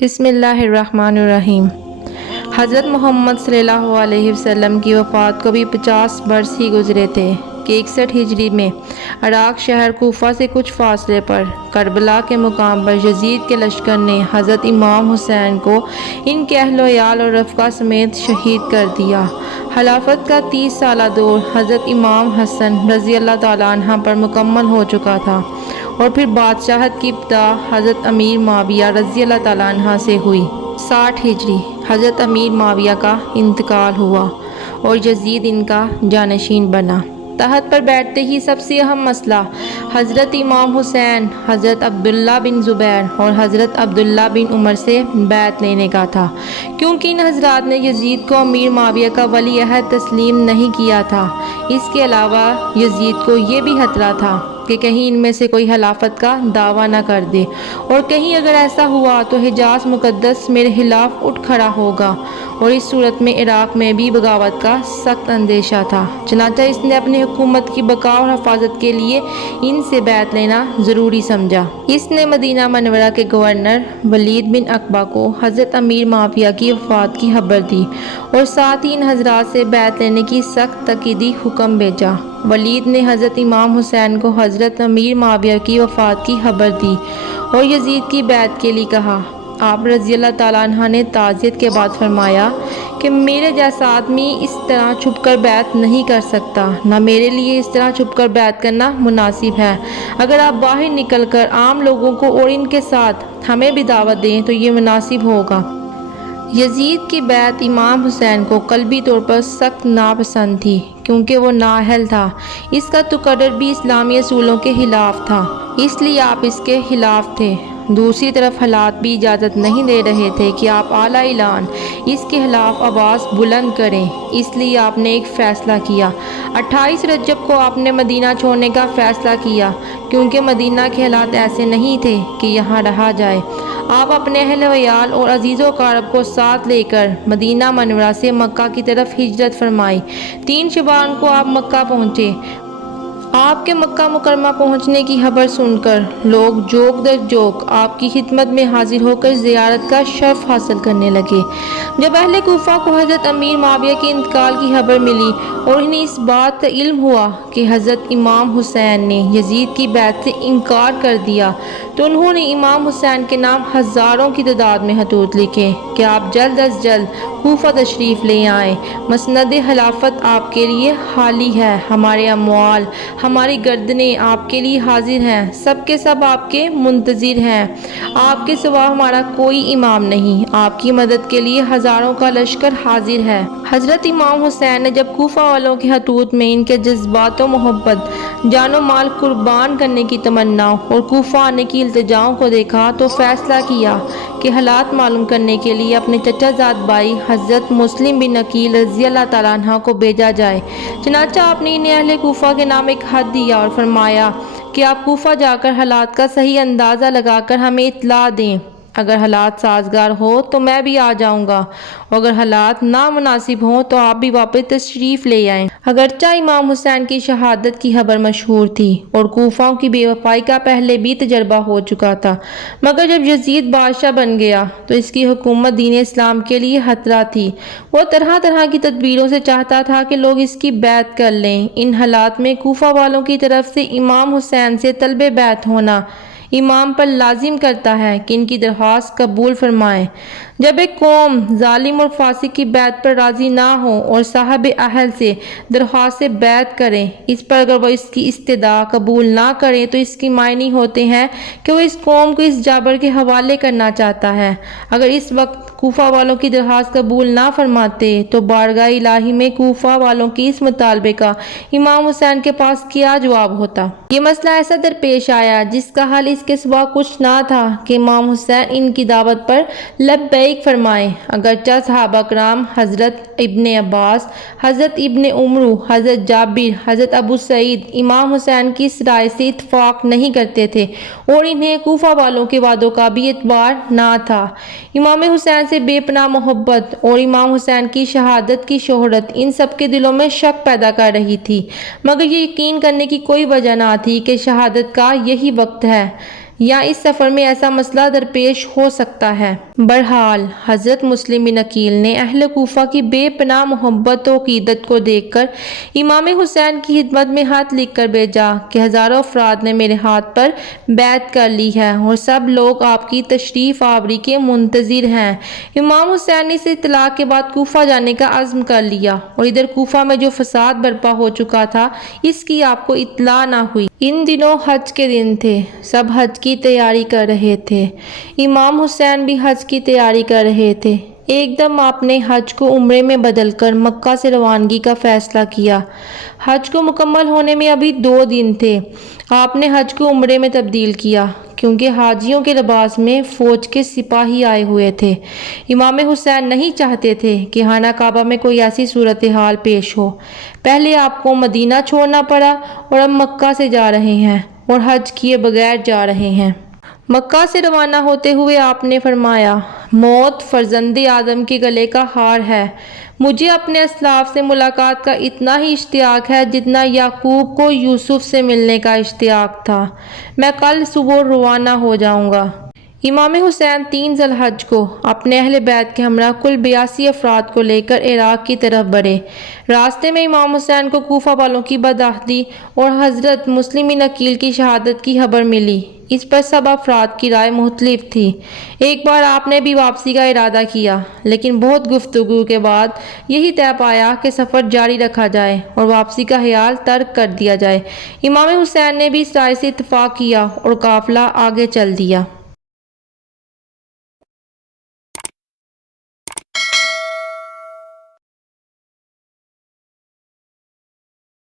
بسم اللہ الرحمن الرحیم۔ حضرت محمد صلی اللہ علیہ وسلم کی وفات کو بھی 50 برس ہی گزرے تھے کہ 61 ہجری میں عراق شہر کوفہ سے کچھ فاصلے پر کربلا کے مقام پر یزید کے لشکر نے حضرت امام حسین کو ان کے اہل و عیال اور رفقا سمیت شہید کر دیا۔ خلافت کا 30 سالہ دور حضرت امام حسن رضی اللہ تعالیٰ عنہ پر مکمل ہو چکا تھا اور پھر بادشاہت کی ابتدا حضرت امیر معاویہ رضی اللہ تعالیٰ عنہ سے ہوئی۔ 60 ہجری حضرت امیر معاویہ کا انتقال ہوا اور یزید ان کا جانشین بنا۔ تخت پر بیٹھتے ہی سب سے اہم مسئلہ حضرت امام حسین، حضرت عبداللہ بن زبیر اور حضرت عبداللہ بن عمر سے بیعت لینے کا تھا، کیونکہ ان حضرات نے یزید کو امیر معاویہ کا ولی عہد تسلیم نہیں کیا تھا۔ اس کے علاوہ یزید کو یہ بھی خطرہ تھا کہ کہیں ان میں سے کوئی خلافت کا دعویٰ نہ کر دے، اور کہیں اگر ایسا ہوا تو حجاز مقدس میرے خلاف اٹھ کھڑا ہوگا، اور اس صورت میں عراق میں بھی بغاوت کا سخت اندیشہ تھا۔ چنانچہ اس نے اپنی حکومت کی بقا اور حفاظت کے لیے ان سے بیعت لینا ضروری سمجھا۔ اس نے مدینہ منورہ کے گورنر ولید بن عقبہ کو حضرت امیر معاویہ کی وفات کی خبر دی اور ساتھ ہی ان حضرات سے بیعت لینے کی سخت تاکیدی حکم بھیجا۔ ولید نے حضرت امام حسین کو حضرت امیر معاویہ کی وفات کی خبر دی اور یزید کی بیعت کے لیے کہا۔ آپ رضی اللہ تعالیٰ عنہ نے تعزیت کے بعد فرمایا کہ میرے جیسا آدمی اس طرح چھپ کر بیعت نہیں کر سکتا، نہ میرے لیے اس طرح چھپ کر بیعت کرنا مناسب ہے۔ اگر آپ باہر نکل کر عام لوگوں کو اور ان کے ساتھ ہمیں بھی دعوت دیں تو یہ مناسب ہوگا۔ یزید کی بیعت امام حسین کو قلبی طور پر سخت ناپسند تھی، کیونکہ وہ نااہل تھا۔ اس کا تقرر بھی اسلامی اصولوں کے خلاف تھا، اس لیے آپ اس کے خلاف تھے۔ دوسری طرف حالات بھی اجازت نہیں دے رہے تھے کہ آپ اعلیٰ اعلان اس کے خلاف آواز بلند کریں، اس لیے آپ نے ایک فیصلہ کیا۔ 28 رجب کو آپ نے مدینہ چھوڑنے کا فیصلہ کیا، کیونکہ مدینہ کے حالات ایسے نہیں تھے کہ یہاں رہا جائے۔ آپ اپنے اہل و عیال اور عزیز و اقارب کو ساتھ لے کر مدینہ منورہ سے مکہ کی طرف ہجرت فرمائی۔ 3 شعبان کو آپ مکہ پہنچے۔ آپ کے مکہ مکرمہ پہنچنے کی خبر سن کر لوگ جوک در جوک آپ کی خدمت میں حاضر ہو کر زیارت کا شرف حاصل کرنے لگے۔ جب اہل کوفہ کو حضرت امیر معاویہ کے انتقال کی خبر ملی اور انہیں اس بات کا علم ہوا کہ حضرت امام حسین نے یزید کی بیعت سے انکار کر دیا، تو انہوں نے امام حسین کے نام ہزاروں کی تعداد میں خطوط لکھے کہ آپ جلد از جلد کوفہ تشریف لے آئیں۔ مسند خلافت آپ کے لیے خالی ہے، ہمارے اموال، ہماری گردنیں آپ کے لیے حاضر ہیں، سب کے سب آپ کے منتظر ہیں۔ آپ کے سوا ہمارا کوئی امام نہیں، آپ کی مدد کے لیے ہزاروں کا لشکر حاضر ہے۔ حضرت امام حسین نے جب کوفہ والوں کے خطوط میں ان کے جذبات و محبت، جان و مال قربان کرنے کی تمنا اور کوفہ آنے کی التجاؤں کو دیکھا تو فیصلہ کیا کہ حالات معلوم کرنے کے لیے اپنے چچا زاد بھائی حضرت مسلم بن عقیل رضی اللہ تعالیٰ عنہ کو بھیجا جائے۔ چنانچہ آپ نے انہیں اہل کوفہ کے نام ایک خط دیا اور فرمایا کہ آپ کوفہ جا کر حالات کا صحیح اندازہ لگا کر ہمیں اطلاع دیں۔ اگر حالات سازگار ہو تو میں بھی آ جاؤں گا، اور اگر حالات نامناسب ہوں تو آپ بھی واپس تشریف لے آئیں۔ اگرچہ امام حسین کی شہادت کی خبر مشہور تھی اور کوفہ کی بے وفائی کا پہلے بھی تجربہ ہو چکا تھا، مگر جب یزید بادشاہ بن گیا تو اس کی حکومت دین اسلام کے لیے خطرہ تھی۔ وہ طرح طرح کی تدبیروں سے چاہتا تھا کہ لوگ اس کی بیعت کر لیں۔ ان حالات میں کوفہ والوں کی طرف سے امام حسین سے طلب بیعت ہونا امام پر لازم کرتا ہے کہ ان کی درخواست قبول فرمائیں۔ جب ایک قوم ظالم اور فاسق کی بیعت پر راضی نہ ہو اور صاحب اہل سے درخواست بیعت کرے، اس پر اگر وہ اس کی استدعا قبول نہ کرے تو اس کی معنی ہوتے ہیں کہ وہ اس قوم کو اس جابر کے حوالے کرنا چاہتا ہے۔ اگر اس وقت کوفہ والوں کی درخواست قبول نہ فرماتے تو بارگاہ الہی میں کوفہ والوں کی اس مطالبے کا امام حسین کے پاس کیا جواب ہوتا؟ یہ مسئلہ ایسا درپیش آیا جس کا حل اس کے سوا کچھ نہ تھا کہ امام حسین ان کی دعوت پر لبیک فرمائیں۔ اگرچہ صحابہ کرام حضرت ابن عباس، حضرت ابن عمر، حضرت جابر، حضرت ابو سعید امام حسین کی اس رائے سے اتفاق نہیں کرتے تھے اور انہیں کوفہ والوں کے وعدوں کا بھی اعتبار نہ تھا۔ امام حسین سے بے پناہ محبت اور امام حسین کی شہادت کی شہرت ان سب کے دلوں میں شک پیدا کر رہی تھی، مگر یہ یقین کرنے کی کوئی وجہ نہ تھی کہ شہادت کا یہی وقت ہے۔ یا اس سفر میں ایسا مسئلہ درپیش ہو سکتا ہے۔ بہرحال حضرت مسلم بن عقیل نے اہل کوفہ کی بے پناہ محبت و عقیدت کو دیکھ کر امام حسین کی خدمت میں خط لکھ کر بھیجا کہ ہزاروں افراد نے میرے ہاتھ پر بیعت کر لی ہے اور سب لوگ آپ کی تشریف آوری کے منتظر ہیں۔ امام حسین نے اس اطلاع کے بعد کوفہ جانے کا عزم کر لیا اور ادھر کوفہ میں جو فساد برپا ہو چکا تھا اس کی آپ کو اطلاع نہ ہوئی۔ ان دنوں حج کے دن تھے، سب حج کی تیاری کر رہے تھے، امام حسین بھی حج کی تیاری کر رہے تھے۔ ایک دم آپ نے حج کو عمرے میں بدل کر مکہ سے روانگی کا فیصلہ کیا۔ حج کو مکمل ہونے میں ابھی 2 دن تھے، آپ نے حج کو عمرے میں تبدیل کیا کیونکہ حاجیوں کے لباس میں فوج کے سپاہی آئے ہوئے تھے۔ امام حسین نہیں چاہتے تھے کہ خانہ کعبہ میں کوئی ایسی صورتحال پیش ہو۔ پہلے آپ کو مدینہ چھوڑنا پڑا اور اب مکہ سے جا رہے ہیں اور حج کیے بغیر جا رہے ہیں۔ مکہ سے روانہ ہوتے ہوئے آپ نے فرمایا، موت فرزند آدم کے گلے کا ہار ہے۔ مجھے اپنے اسلاف سے ملاقات کا اتنا ہی اشتیاق ہے جتنا یعقوب کو یوسف سے ملنے کا اشتیاق تھا۔ میں کل صبح روانہ ہو جاؤں گا۔ امام حسین 3 ذی الحج کو اپنے اہل بیت کے ہمراہ کل 82 افراد کو لے کر عراق کی طرف بڑھے۔ راستے میں امام حسین کو کوفہ والوں کی بدعہدی اور حضرت مسلم بن عقیل کی شہادت کی خبر ملی۔ اس پر سب افراد کی رائے مختلف تھی۔ ایک بار آپ نے بھی واپسی کا ارادہ کیا، لیکن بہت گفتگو کے بعد یہی طے پایا کہ سفر جاری رکھا جائے اور واپسی کا خیال ترک کر دیا جائے۔ امام حسین نے بھی اس رائے سے اتفاق کیا اور قافلہ آگے چل دیا۔